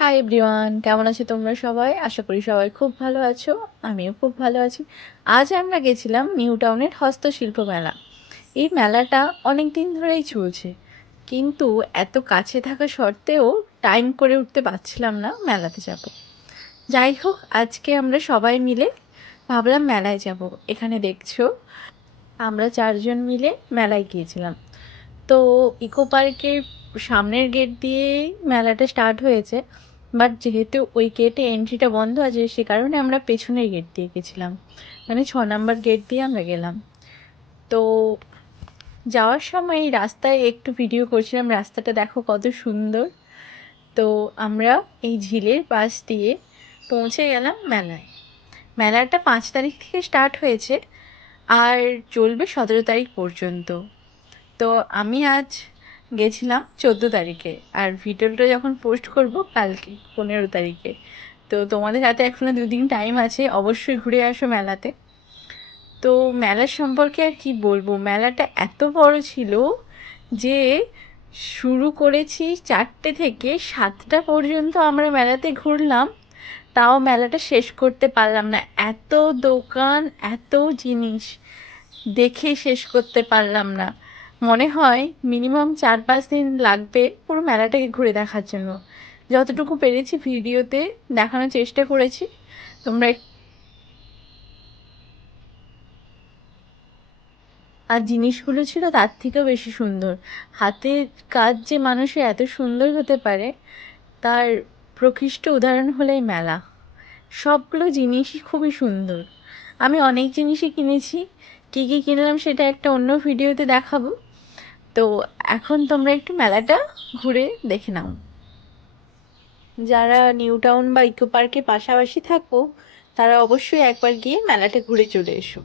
Hi everyone, কেমন আছো তোমরা সবাই? আশা করি সবাই খুব ভালো আছো। আমিও খুব ভালো আছি। আজ আমরা গেছিলাম নিউ টাউনের হস্তশিল্প মেলা। এই মেলাটা অনেক দিন ধরেই চলছে, কিন্তু এত কাছে থাকা সত্ত্বেও টাইম করে উঠতে পারছিলাম না মেলাতে যাব। যাই হোক, আজকে আমরা সবাই মিলে ভাবলাম মেলায় যাব। এখানে দেখছো আমরা 4 জন মিলে মেলায় গিয়েছিলাম। তো ইকো পার্কের সামনের গেট দিয়েই মেলাটা স্টার্ট হয়েছে, বাট যেহেতু ওই গেটে এন্ট্রিটা বন্ধ আছে সে কারণে আমরা পেছনের গেট দিয়ে গেছিলাম, মানে 6 নম্বর গেট দিয়ে আমরা গেলাম। তো যাওয়ার সময় এই রাস্তায় একটু ভিডিও করছিলাম, রাস্তাটা দেখো কত সুন্দর। তো আমরা এই ঝিলের পাশ দিয়ে পৌঁছে গেলাম মেলায়। মেলাটা 5 তারিখ থেকে স্টার্ট হয়েছে আর চলবে 17 তারিখ পর্যন্ত। তো আমি আজ গেছিলাম 14 তারিখে, আর ভিডিওটা যখন পোস্ট করব কালকে 15 তারিখে। তো তোমাদের হাতে এখনো 2 দিন টাইম আছে, অবশ্যই ঘুরে আসো মেলাতে। তো মেলার সম্পর্কে আর কি বলবো, মেলাটা এত বড় ছিল যে শুরু করেছি 4টে থেকে 7টা পর্যন্ত আমরা মেলাতে ঘুরলাম, তাও মেলাটা শেষ করতে পারলাম না। এত দোকান, এত জিনিস দেখে শেষ করতে পারলাম না। মনে হয় মিনিমাম 4-5 দিন লাগবে পুরো মেলাটাকে ঘুরে দেখার জন্য। যতটুকু পেরেছি ভিডিওতে দেখানোর চেষ্টা করেছি। তোমরা আর জিনিসগুলো ছিল তার থেকেও বেশি সুন্দর। হাতের কাজ যে মানুষের এত সুন্দর হতে পারে তার প্রকৃষ্ট উদাহরণ হলো এই মেলা। সবগুলো জিনিসই খুবই সুন্দর। আমি অনেক জিনিসই কিনেছি, কী কী কিনলাম সেটা একটা অন্য ভিডিওতে দেখাবো। তো এখন তোমরা একটু মেলাটা ঘুরে দেখে নাও। যারা নিউ টাউন বা ইকো পার্কের পাশাপাশি থাকো তারা অবশ্যই একবার গিয়ে মেলাটা ঘুরে চলে এসো।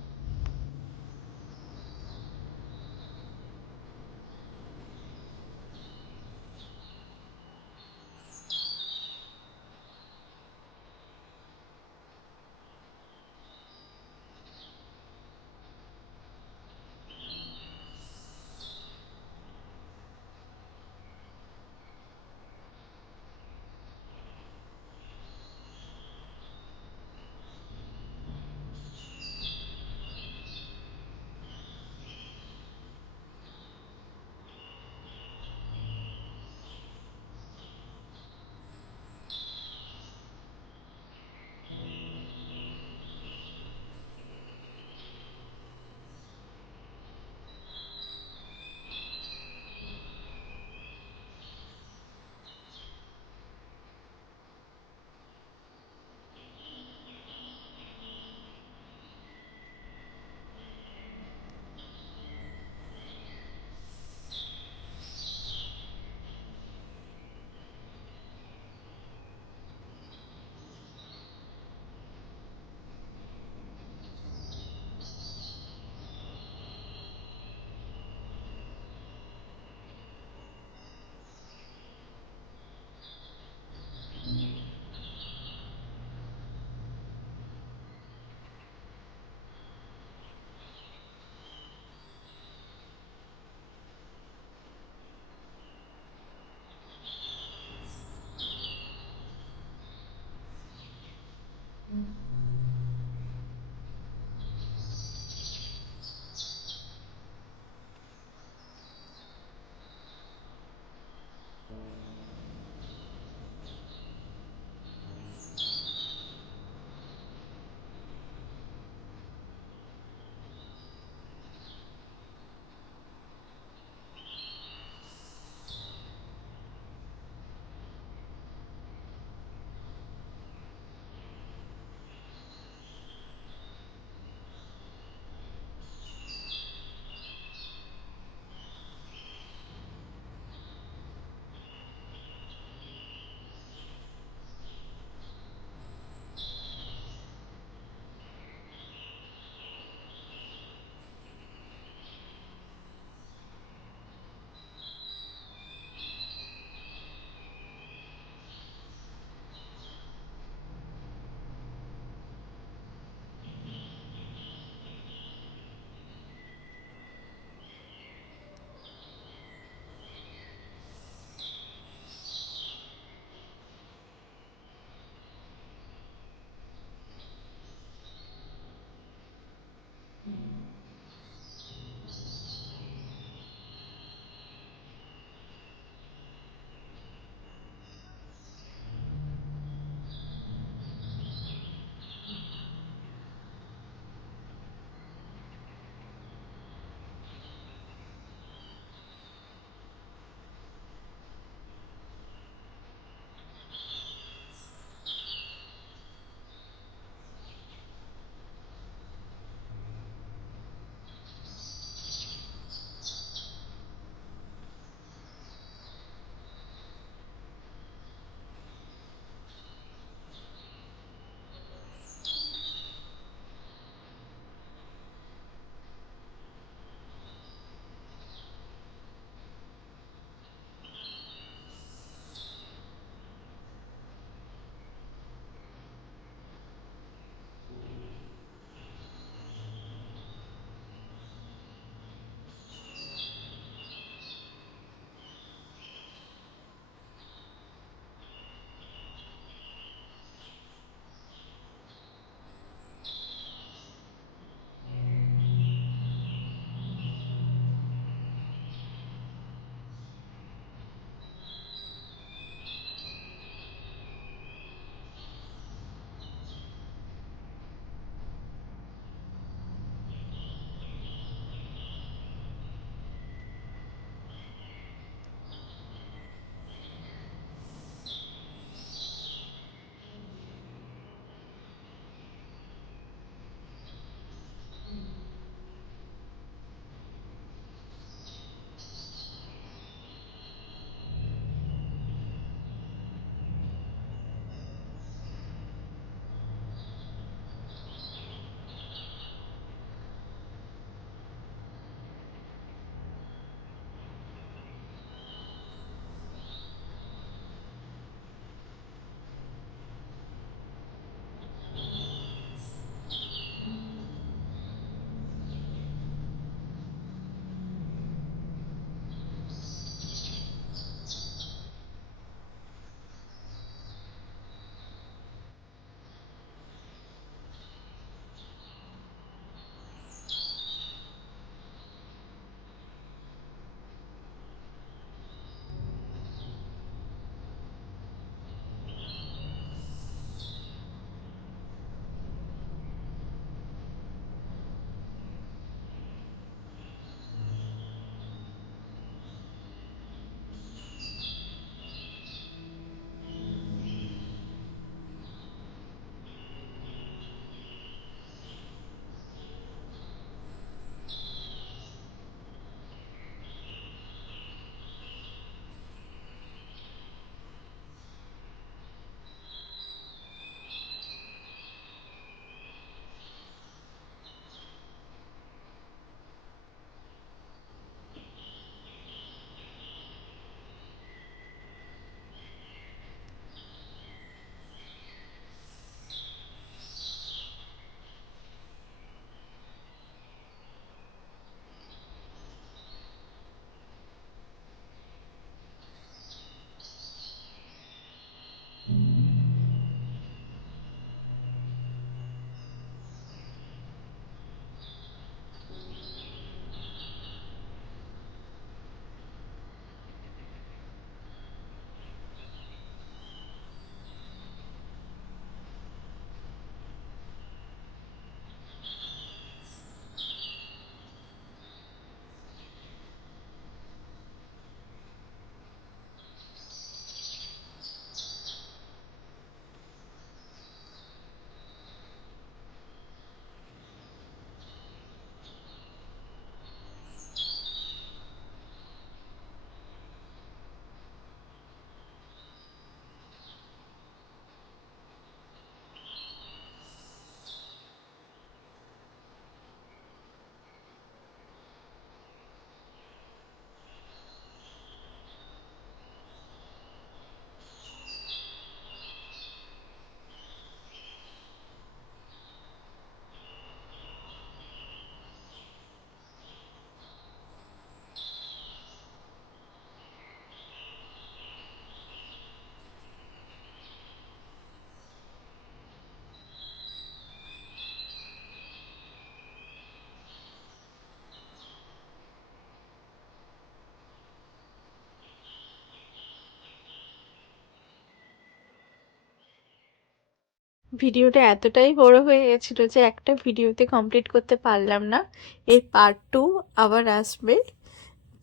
ভিডিওটা এতটাই বড় হয়ে গেছিল যে একটা ভিডিওতে কমপ্লিট করতে পারলাম না। এর পার্ট 2 আবার আসবে।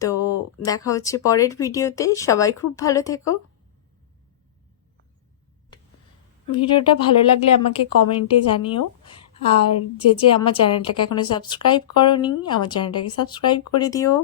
তো দেখা হচ্ছে পরের ভিডিওতে। সবাই খুব ভালো থেকো। ভিডিওটা ভালো লাগলে আমাকে কমেন্টে জানিও। আর যে আমার চ্যানেলটাকে এখনো সাবস্ক্রাইব করোনি, আমার চ্যানেলটাকে সাবস্ক্রাইব করে দিও।